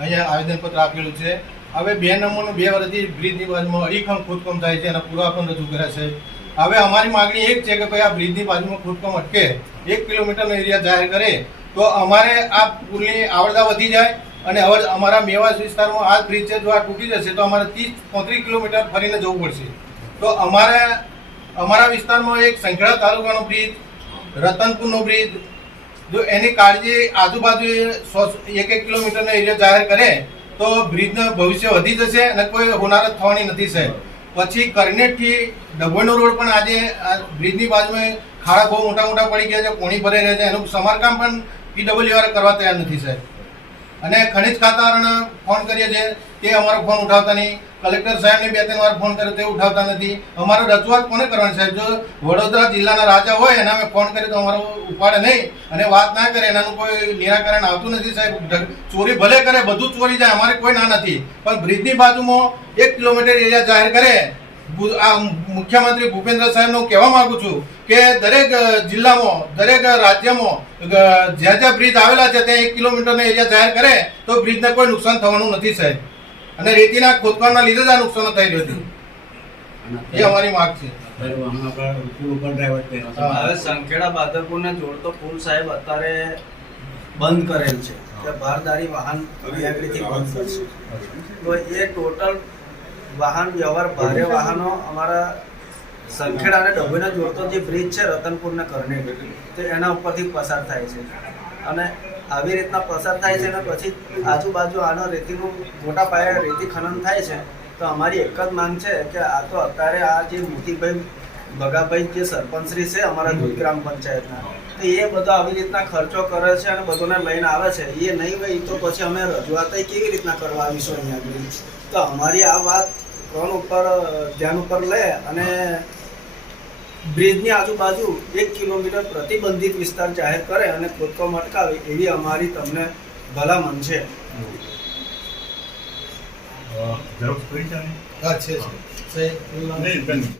અહીંયા આવેદનપત્ર આપેલું છે. હવે બે નંબરનું બે વર્ષથી બ્રિજની બાજુમાં અડીખમ ખોદકામ થાય છે અને પુરાવા પણ રજૂ કર્યા છે. હવે અમારી માગણી એક છે કે ભાઈ આ બ્રિજની બાજુમાં ખોદકામ અટકે, એક કિલોમીટરનો એરિયા જાહેર કરે, તો અમારે આ પુલની આવડતા વધી જાય અને હવે અમારા મેવાસ વિસ્તારમાં આ બ્રિજ છે જો આ તૂટી જશે તો અમારે ત્રીસ પોત્રીસ કિલોમીટર ફરીને જવું પડશે. તો અમારે, અમારા વિસ્તારમાં એક સંખેડા તાલુકાનો બ્રિજ, રતનપુરનો બ્રિજ જો એની કાળજી આજુબાજુ એક એક કિલોમીટરનો એરિયા જાહેર કરે, તો બ્રિજનું ભવિષ્ય વધી જશે અને કોઈ હોનારત થવાની નથી સાહેબ. પછી કરનેટથી ડભોઈનો રોડ પણ આજે બ્રિજની બાજુમાં ખાડા બહુ મોટા મોટા પડી ગયા છે પોણી ભરાઈ રહ્યા છે, એનું સમારકામ પણ પીડબ્લ્યુઆર કરવા તૈયાર નથી સાહેબ. અને ખનિજ ખાતાવાળાને ફોન કરીએ છીએ તે અમારો ફોન ઉઠાવતા નહીં. કલેક્ટર સાહેબને બે ત્રણ વાર ફોન કર્યો, તે ઉઠાવતા નથી. અમારો રજૂઆત કોને કરવાની સાહેબ? જો વડોદરા જિલ્લાના રાજા હોય, એના અમે ફોન કરીએ તો અમારો ઉપાડે નહીં. અને વાત ના કરે, એનાનું કોઈ નિરાકરણ આવતું નથી સાહેબ. ચોરી ભલે કરે, બધું ચોરી જાય, અમારે કોઈ ના નથી. પણ બ્રિજની બાજુમાં એક કિલોમીટર એરિયા જાહેર કરે આ મુખ્યમંત્રી ભૂપેન્દ્ર સાહેબને હું કહેવા માંગુ છું કે દરેક જિલ્લામાં દરેક રાજ્યમાં જ્યાં જ્યાં બ્રિજ આવેલા છે ત્યાં એક કિલોમીટરનો એરિયા જાહેર કરે તો બ્રિજને કોઈ નુકસાન થવાનું નથી સાહેબ. અને રેતીના ખોદકામના લીધે જ આ નુકસાન થઈ રહ્યું હતું એ અમારી માંગ છે. હવે સંખેડા બાદરપુરને જોડતો પુલ સાહેબ અત્યારે બંધ કરેલ છે. કે ભારદારી વાહન અહીંયાથી બંધ કરશે. તો એ ટોટલ વાહન વ્યવહાર ભારે વાહનો અમારા સંખેડા અને ડભોઈને જોડતો જે બ્રિજ છે રતનપુર ને તે તો એના ઉપરથી પસાર થાય છે. અને આવી રીતના પસાર થાય છે અને પછી આજુબાજુ આનો રેતીનું મોટા પાયે રેતી ખનન થાય છે, તો અમારી એક જ માંગ છે કે આ તો અત્યારે આ જે મોતીભાઈ ભગાભાઈ જે સરપંચશ્રી છે અમારા દૂધ ગ્રામ પંચાયતના તો એ બધો આવી રીતના ખર્ચો કરે છે અને બધોને લઈને આવે છે. એ નહીં હોય તો પછી અમે રજૂઆત કેવી રીતના કરવા આવીશું અહીંયા આગળ? તો અમારી આ વાત કોણ ઉપર ધ્યાન ઉપર લે અને બ્રિજની આજુબાજુ એક કિલોમીટર પ્રતિબંધિત વિસ્તાર જાહેર કરે અને ખોદકામ અટકાવે એવી અમારી તમને ભલામણ છે.